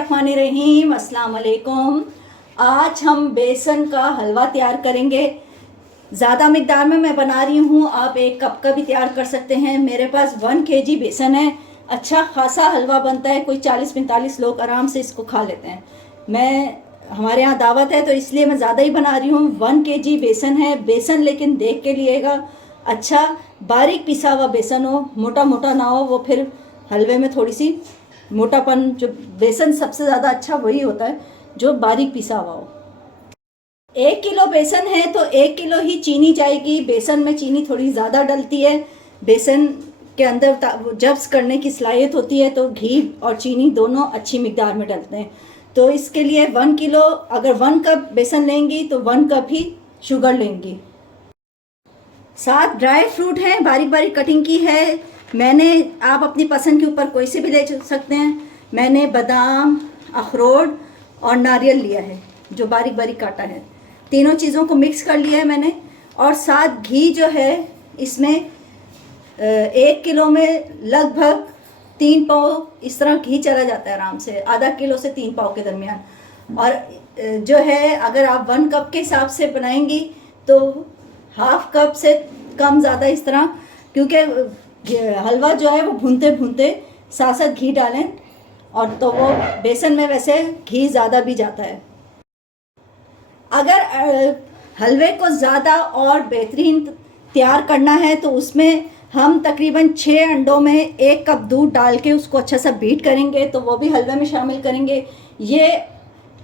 बिस्मिल्लाहिर्रहमानिर्रहीम। अस्सलाम वालेकुम। आज हम बेसन का हलवा तैयार करेंगे। ज़्यादा मिकदार में मैं बना रही हूँ, आप 1 कप का भी तैयार कर सकते हैं। मेरे पास 1 kg बेसन है। अच्छा खासा हलवा बनता है, कोई 40-45 लोग आराम से इसको खा लेते हैं। हमारे यहाँ दावत है तो इसलिए मैं ज़्यादा ही बना रही हूँ। 1 kg बेसन है। बेसन लेकिन देख के लिएगा, अच्छा बारीक पिसा हुआ बेसन हो, मोटा मोटा ना हो, वो फिर हलवे में थोड़ी सी मोटापन, जो बेसन सबसे ज़्यादा अच्छा वही होता है जो बारीक पिसा हुआ हो। 1 किलो बेसन है तो 1 किलो ही चीनी जाएगी। बेसन में चीनी थोड़ी ज़्यादा डलती है। बेसन के अंदर जब्स करने की सलाहियत होती है, तो घी और चीनी दोनों अच्छी मिकदार में डलते हैं। तो इसके लिए 1 किलो, अगर 1 कप बेसन लेंगी तो 1 कप ही शुगर लेंगी। 7 ड्राई फ्रूट हैं, बारीक बारीक कटिंग की है मैंने। आप अपनी पसंद के ऊपर कोई से भी ले सकते हैं। मैंने बादाम, अखरोट और नारियल लिया है जो बारीक बारीक काटा है। तीनों चीज़ों को मिक्स कर लिया है मैंने। और साथ घी जो है, इसमें 1 किलो में लगभग 3 पाव इस तरह घी चला जाता है आराम से, आधा किलो से 3 पाव के दरमियान। और जो है, अगर आप 1 कप के हिसाब से बनाएंगी तो हाफ कप से कम ज़्यादा इस तरह, क्योंकि हलवा जो है वो भूनते भूनते साथ साथ घी डालें, और तो वो बेसन में वैसे घी ज़्यादा भी जाता है। अगर हलवे को ज़्यादा और बेहतरीन तैयार करना है तो उसमें हम तकरीबन 6 अंडों में 1 कप दूध डाल के उसको अच्छा सा बीट करेंगे, तो वो भी हलवे में शामिल करेंगे। ये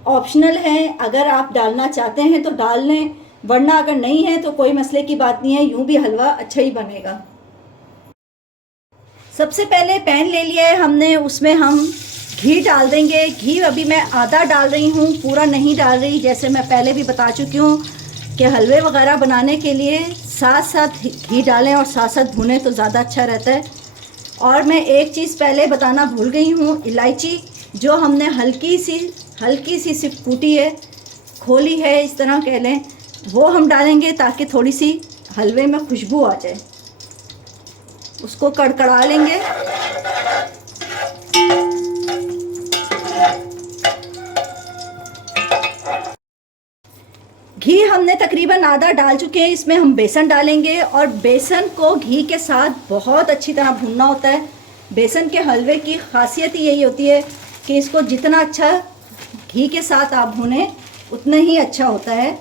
ऑप्शनल है, अगर आप डालना चाहते हैं तो डाल लें, वरना अगर नहीं है तो कोई मसले की बात नहीं है, यूँ भी हलवा अच्छा ही बनेगा। सबसे पहले पैन ले लिया है हमने, उसमें हम घी डाल देंगे। घी अभी मैं आधा डाल रही हूँ, पूरा नहीं डाल रही। जैसे मैं पहले भी बता चुकी हूँ कि हलवे वगैरह बनाने के लिए साथ साथ घी डालें और साथ साथ भुनें तो ज़्यादा अच्छा रहता है। और मैं एक चीज़ पहले बताना भूल गई हूँ, इलायची जो हमने हल्की सी सिर्फ कूटी है, खोली है इस तरह कह लें, वो हम डालेंगे ताकि थोड़ी सी हलवे में खुशबू आ जाए। उसको कड़कड़ा लेंगे। घी हमने तकरीबन आधा डाल चुके हैं। इसमें हम बेसन डालेंगे और बेसन को घी के साथ बहुत अच्छी तरह भूनना होता है। बेसन के हलवे की खासियत ही यही होती है कि इसको जितना अच्छा घी के साथ आप भूनें उतना ही अच्छा होता है।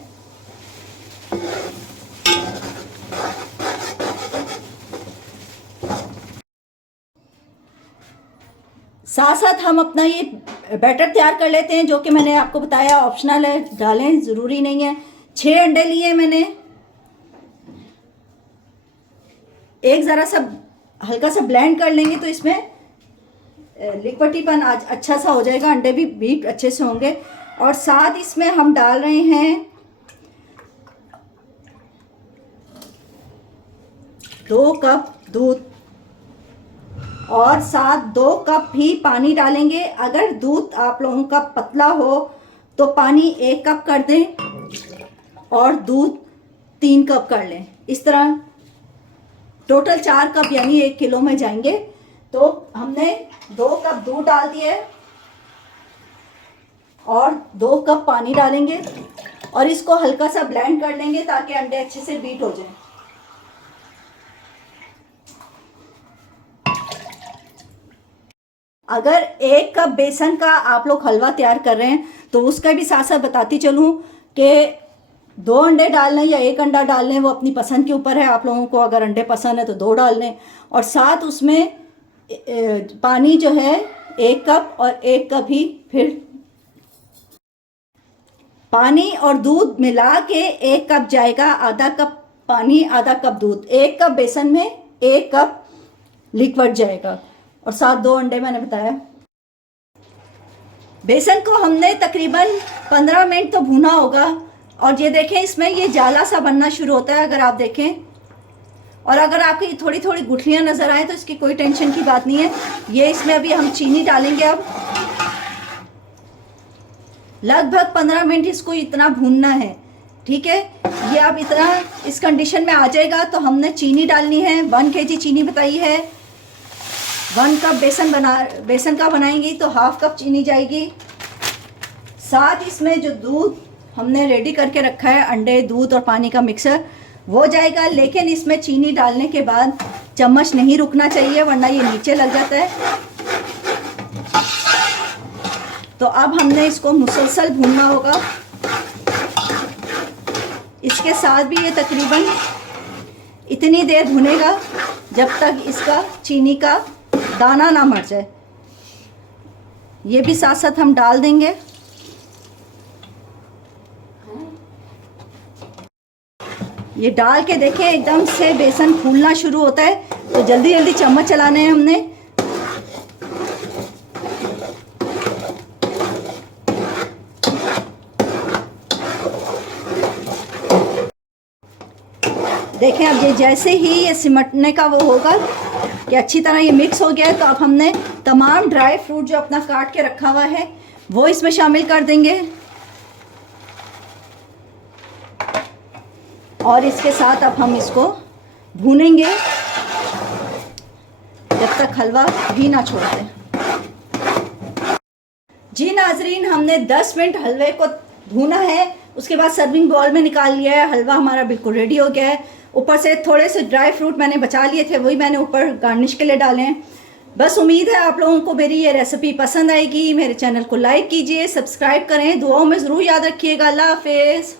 साथ साथ हम अपना ये बैटर तैयार कर लेते हैं, जो कि मैंने आपको बताया ऑप्शनल है, डालें ज़रूरी नहीं है। 6 अंडे लिए मैंने। एक ज़रा सा हल्का सा ब्लेंड कर लेंगे तो इसमें लिक्विडीपन आज अच्छा सा हो जाएगा, अंडे भी बीट अच्छे से होंगे। और साथ इसमें हम डाल रहे हैं 2 कप दूध और साथ 2 कप ही पानी डालेंगे। अगर दूध आप लोगों का पतला हो तो पानी 1 कप कर दें और दूध 3 कप कर लें। इस तरह टोटल 4 कप यानी 1 किलो में जाएंगे। तो हमने 2 कप दूध डाल दिए और 2 कप पानी डालेंगे और इसको हल्का सा ब्लेंड कर लेंगे ताकि अंडे अच्छे से बीट हो जाएं। अगर 1 कप बेसन का आप लोग हलवा तैयार कर रहे हैं तो उसका भी साथ साथ बताती चलूँ कि 2 अंडे डाल लें या 1 अंडा डाल लें, वो अपनी पसंद के ऊपर है। आप लोगों को अगर अंडे पसंद है तो 2 डाल लें। और साथ उसमें पानी जो है 1 कप और 1 कप ही, फिर पानी और दूध मिला के 1 कप जाएगा। आधा कप पानी, आधा कप दूध, 1 कप बेसन में 1 कप लिक्विड जाएगा। और साथ 2 अंडे मैंने बताया। बेसन को हमने तकरीबन 15 मिनट तो भूना होगा। और ये देखें, इसमें ये जाला सा बनना शुरू होता है अगर आप देखें। और अगर आपको ये थोड़ी थोड़ी गुठलियाँ नज़र आए तो इसकी कोई टेंशन की बात नहीं है। ये इसमें अभी हम चीनी डालेंगे। अब लगभग 15 मिनट इसको इतना भूनना है, ठीक है। ये अब इतना इस कंडीशन में आ जाएगा तो हमने चीनी डालनी है। 1 kg चीनी बताई है। 1 कप बेसन का बनाएंगी तो हाफ कप चीनी जाएगी। साथ इसमें जो दूध हमने रेडी करके रखा है, अंडे, दूध और पानी का मिक्सर, वो जाएगा। लेकिन इसमें चीनी डालने के बाद चम्मच नहीं रुकना चाहिए, वरना ये नीचे लग जाता है। तो अब हमने इसको मुसलसल भूनना होगा। इसके साथ भी ये तकरीबन इतनी देर भुनेगा जब तक इसका चीनी का दाना ना मर जाए। ये भी साथ साथ हम डाल देंगे। ये डाल के देखें एकदम से बेसन फूलना शुरू होता है, तो जल्दी जल्दी चम्मच चलाने हैं हमने। देखें अब ये जैसे ही ये सिमटने का वो होगा कि अच्छी तरह ये मिक्स हो गया है, तो अब हमने तमाम ड्राई फ्रूट जो अपना काट के रखा हुआ है वो इसमें शामिल कर देंगे। और इसके साथ अब हम इसको भूनेंगे जब तक हलवा घी ना छोड़ दे। जी नाजरीन, हमने 10 मिनट हलवे को भूना है, उसके बाद सर्विंग बाउल में निकाल लिया है। हलवा हमारा बिल्कुल रेडी हो गया है। ऊपर से थोड़े से ड्राई फ्रूट मैंने बचा लिए थे, वही मैंने ऊपर गार्निश के लिए डाले हैं। बस उम्मीद है आप लोगों को मेरी ये रेसिपी पसंद आएगी। मेरे चैनल को लाइक कीजिए, सब्सक्राइब करें, दुआओं में ज़रूर याद रखिएगा। अल्लाह हाफिज़।